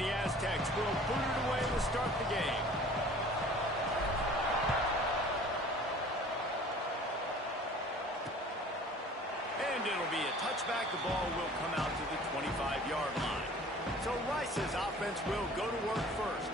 the Aztecs will boot it away to start the game. And it'll be a touchback. The ball will come out to the 25-yard line. So Rice's offense will go to work first.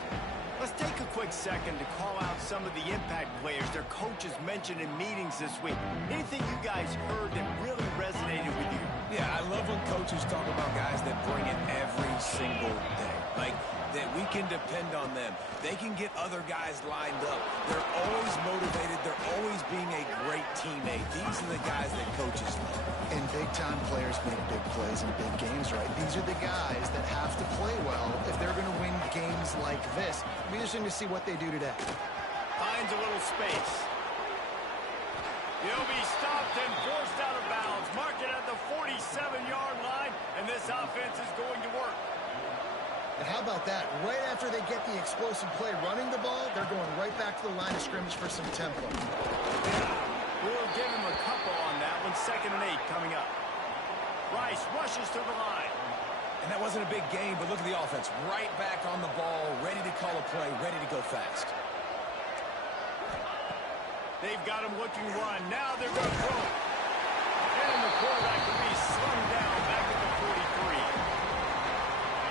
Let's take a quick second to call out some of the impact players their coaches mentioned in meetings this week. Anything you guys heard that really resonated with you? Yeah, I love when coaches talk about guys that bring it every single day. Like, that we can depend on them. They can get other guys lined up. They're always motivated. They're always being a great teammate. These are the guys that coaches love. And big-time players make big plays in big games, right? These are the guys that have to play well if they're going to win games like this. It'll be interesting to see what they do today. Finds a little space. He'll be stopped and forced out of bounds. Mark it at the 47-yard line, and this offense is going to work. And how about that? Right after they get the explosive play running the ball, they're going right back to the line of scrimmage for some tempo. We'll give him a couple on that one. 2nd and 8 coming up. Rice rushes to the line. And that wasn't a big gain, but look at the offense. Right back on the ball, ready to call a play, ready to go fast. They've got him looking run. Now they're going to throw. And the quarterback will be slung down back at the 43.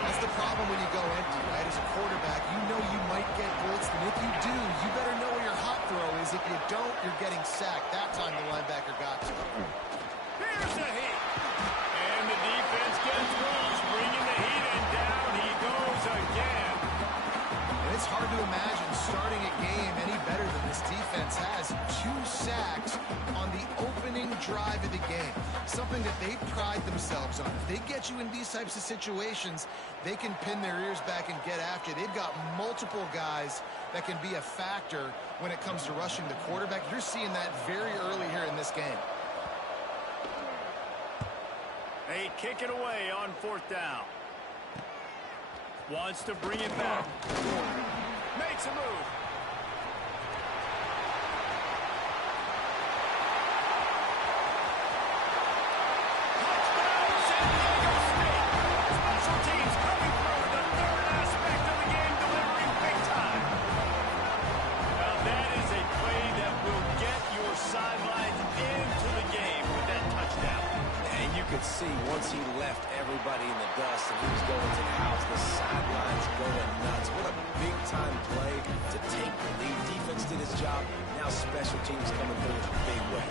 That's the problem when you go empty, right? As a quarterback, you know you might get blitzed, and if you do, you better know where your hot throw is. If you don't, you're getting sacked. That time the linebacker got to it. Here's a hit. And the defense gets loose, bringing the heat, and down he goes again. And it's hard to imagine starting a game any better than this defense has. 2 sacks on the opening drive of the game. Something that they pride themselves on. If they get you in these types of situations, they can pin their ears back and get after you. They've got multiple guys that can be a factor when it comes to rushing the quarterback. You're seeing that very early here in this game. They kick it away on 4th down. Wants to bring it back. Makes a move. Touchdown, San Diego State. Special teams coming through the 3rd aspect of the game, delivering big time. Now that is a play that will get your sidelines into the game with that touchdown. And you could see once he left everybody in the dust and he was going to the house, the sidelines going nuts. What a big-time play to take the lead. Defense did his job. Now special teams coming through in a big way.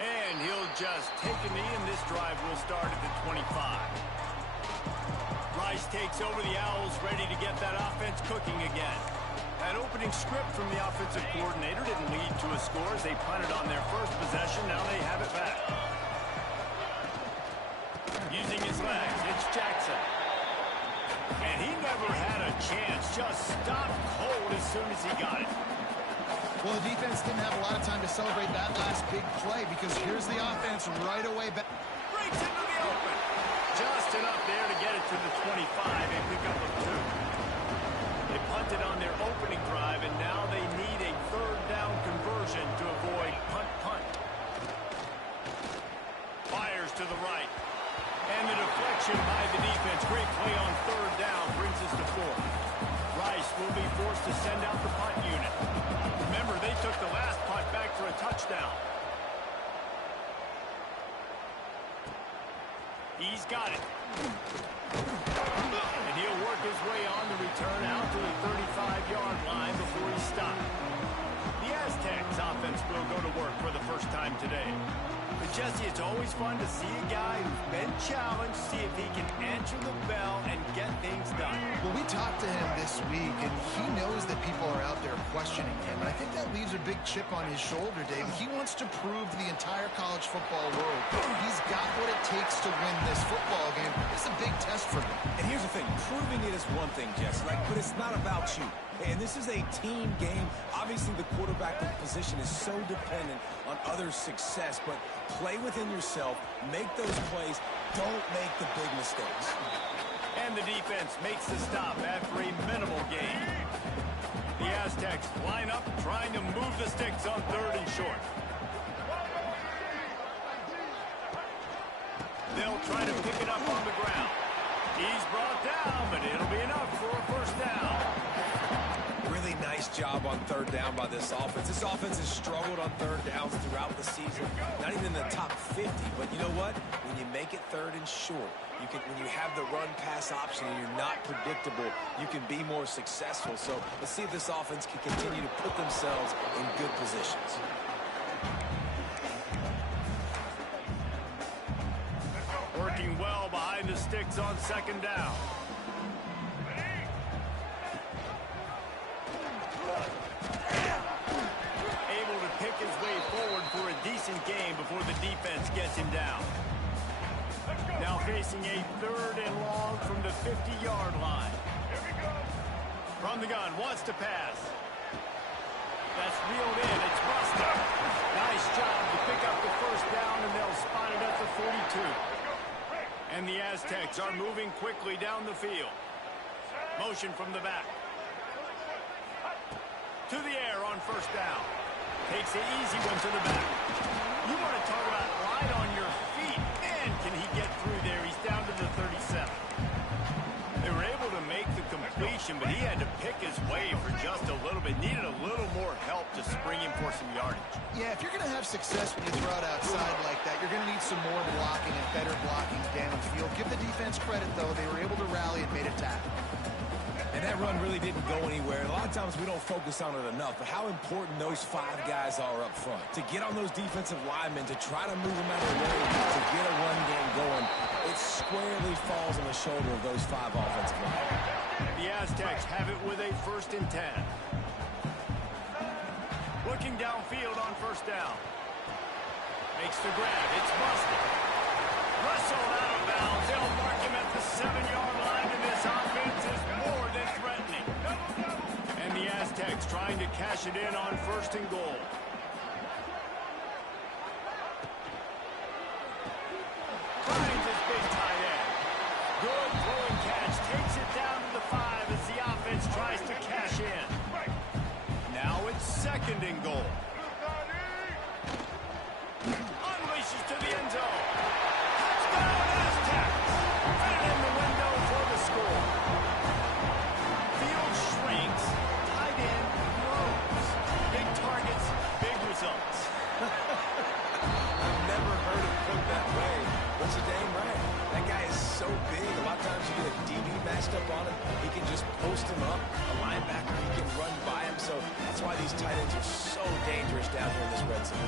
And he'll just take a knee, and this drive will start at the 25. Rice takes over the Owls, ready to get that offense cooking again. That opening script from the offensive coordinator didn't lead to a score as they punted on their first possession. Now they have it back. Using his legs, it's Jackson. And he never had a chance. Just stopped cold as soon as he got it. Well, the defense didn't have a lot of time to celebrate that last big play because here's the offense right away back. Breaks into the open. Just enough there to get it to the 25 and pick up a 2. They punted on their opening drive, and now they need a 3rd down conversion to avoid punt. Fires to the right. And the deflection by the defense. Great play on 3rd down brings us to 4th. Rice will be forced to send out the punt unit. Remember, they took the last punt back for a touchdown. He's got it. And he'll work his way on the return out to the 35-yard line before he's stopped. The Aztecs offense will go to work for the first time today. But Jesse, it's always fun to see a guy who's been challenged, see if he can answer the bell and get things done. Well, we talked to him this week, and he knows that people are out there questioning him. And I think that leaves a big chip on his shoulder, Dave. He wants to prove to the entire college football world he's got what it takes to win this football game. It's a big test for him. And here's the thing. Proving it is one thing, Jesse, but it's not about you. And this is a team game. Obviously, the quarterback position is so dependent on others' success, but play within yourself, make those plays, don't make the big mistakes. And the defense makes the stop after a minimal gain. The Aztecs line up, trying to move the sticks on 3rd and short. They'll try to pick it up on the ground. He's brought down, but it'll be enough for a first down. Really nice job on third down by this offense. This offense has struggled on third downs throughout the season. Not even in the top 50, but you know what? When you make it third and short, when you have the run-pass option and you're not predictable, you can be more successful. So let's see if this offense can continue to put themselves in good positions. Working well behind the sticks on second down. Able to pick his way forward for a decent game before the defense gets him down. Now facing a third and long from the 50-yard line. From the gun, wants to pass. That's reeled in. It's Buster. Nice job to pick up the first down, and they'll spot it at the 42. And the Aztecs are moving quickly down the field. Motion from the back. To the air on first down. Takes the easy one to the back. You want to talk about light on your feet. Man, can he get through there. He's down to the 37. They were able to make the completion, but he had to pick his way for just a little bit. Needed a little more help to spring him for some yardage. Yeah, if you're going to have success when you throw it outside like that, you're going to need some more blocking and better blocking downfield. Give the defense credit, though. They were able to rally and made a tackle. And that run really didn't go anywhere. And a lot of times we don't focus on it enough, but how important those 5 guys are up front. To get on those defensive linemen, to try to move them out of the way, to get a run game going, it squarely falls on the shoulder of those 5 offensive linemen. The Aztecs have it with a 1st and 10. Looking downfield on first down. Makes the grab. It's busted. Wrestled out of bounds. They'll mark him at the 7-yard line, and this offense is more than threatening. And the Aztecs trying to cash it in on 1st and goal. Finds his big tight end. Good throwing catch. Takes it down to the 5 as the offense tries to cash in. Now it's 2nd and goal. Unleashes to the end zone. Touchdown Aztecs. Right in the window for the score. Field shrinks. Tight end grows. Big targets, big results. I've never heard it put that way, but you're dang right. That guy is so big. A lot of times you get a DB matched up on him. He can just post him up. A linebacker, he can run by him. So that's why these tight ends are so dangerous down here in this red zone.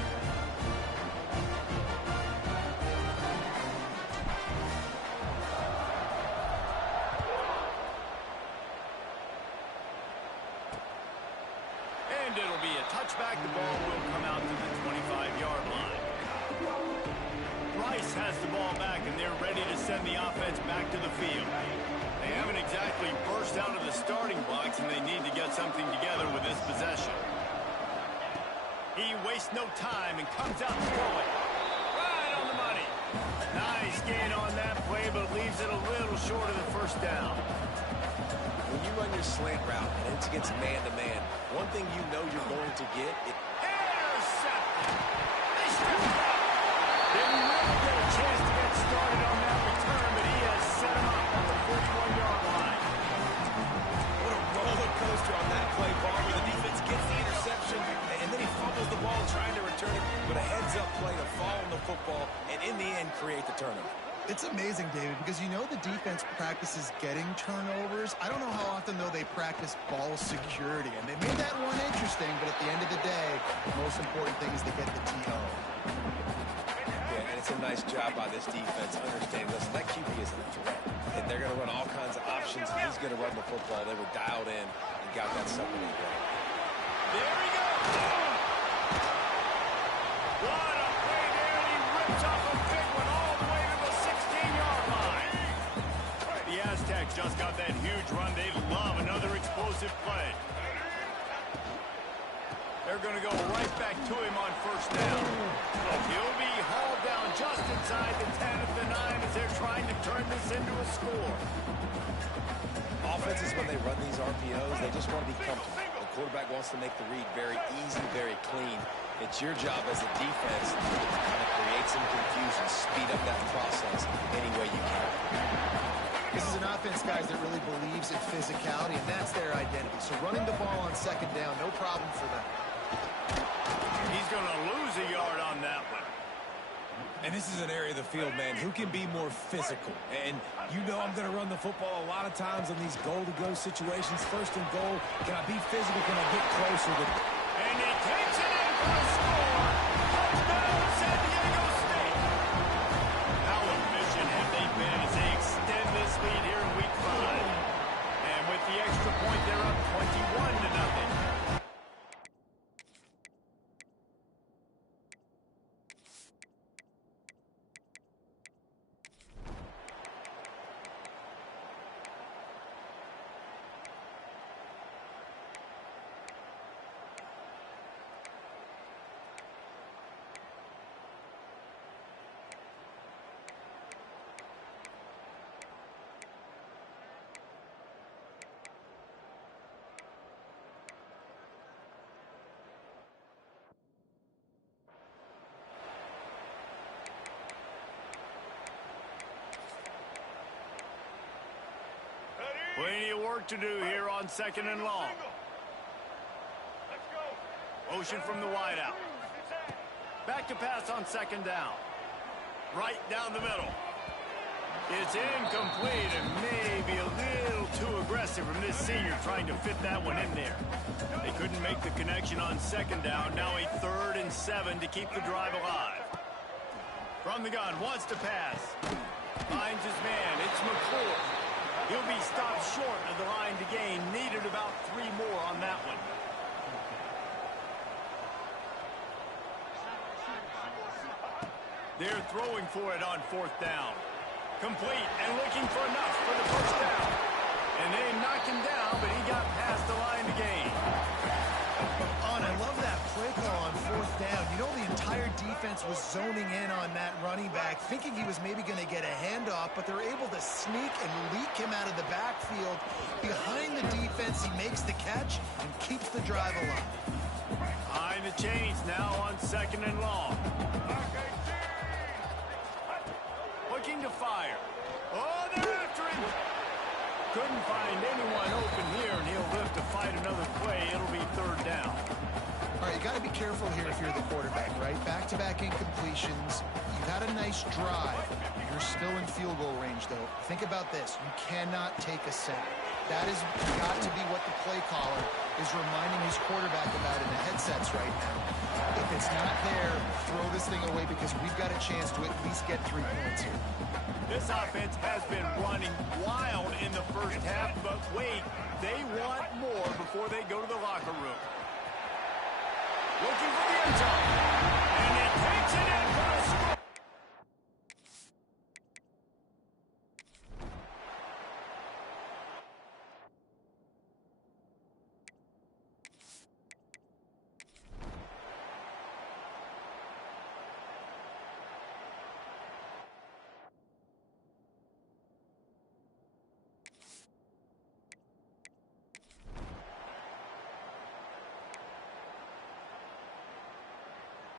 And it'll be a touchback. The ball will come out to the 25-yard line. Rice has the ball back, and they're ready to send the offense back to the field. They haven't exactly burst out of the starting blocks, and they need to get something together with this possession. He wastes no time and comes out throwing. Right on the money. Nice gain on that play, but leaves it a little short of the first down. When you run your slant route and it's against man-to-man, one thing you know you're going to get is Intercepted. They stripped it up. Didn't really get a chance to get started on that return, but he has set him up at the 41-yard line. what a roller coaster on that play, Barber. The defense gets the interception, and then he fumbles the ball trying to return it, but a heads-up play to fall on the football, and in the end, create the turnover. It's amazing, David, because you know the defense practices getting turnovers. I don't know how often, though, they practice ball security. And they made that one interesting, but at the end of the day, the most important thing is to get the TO. Yeah, and it's a nice job by this defense understanding, listen, that QB is a threat. And they're going to run all kinds of options. He's going to run the football. They were dialed in and got that something in there. There he goes. What a play there, and he rips off a big one all the way to the 16-yard line. The Aztecs just got that huge run. They love another explosive play. They're going to go right back to him on first down. He'll be hauled down just inside the 10 of the 9 as they're trying to turn this into a score. Offenses, when they run these RPOs, they just want to be comfortable. The quarterback wants to make the read very easy, very clean. It's your job as a defense to kind of create some confusion, speed up that process, their identity. So running the ball on second down, no problem for them. He's going to lose a yard on that one. And this is an area of the field, man, who can be more physical. And you know I'm going to run the football a lot of times in these goal-to-go situations. First and goal, can I be physical? Can I get closer? And he takes it in for a score. Touchdown, San Diego State. How efficient have they been as they extend this lead here in Week 5? And with the extra point, they're up 21-0. Plenty of work to do here on second and long. Motion from the wideout. Back to pass on second down. Right down the middle. It's incomplete and maybe a little too aggressive from this senior trying to fit that one in there. They couldn't make the connection on second down. Now a 3rd and 7 to keep the drive alive. From the gun, wants to pass. Finds his man. It's McClure. He'll be stopped short of the line to gain. Needed about 3 more on that one. They're throwing for it on 4th down. Complete and looking for enough for the first down. And they knocked him down, but he got past the line to gain. I love that play call on 4th down. You know, the entire defense was zoning in on that running back, thinking he was maybe going to get a handoff, but they're able to sneak and leak him out of the backfield. Behind the defense, he makes the catch and keeps the drive alive. Behind the chains now on second and long. Looking to fire. Oh, they're after him. Couldn't find anyone open here, and he'll live to fight another play. It'll be 3rd down. All right, you got to be careful here if you're the quarterback, right? Back-to-back incompletions. You've had a nice drive. You're still in field goal range, though. Think about this. You cannot take a sack. That has got to be what the play caller is reminding his quarterback about in the headsets right now. If it's not there, throw this thing away because we've got a chance to at least get 3 points here. This offense has been running wild in the first half, but wait, they want more before they go to the locker room. Looking for the end zone.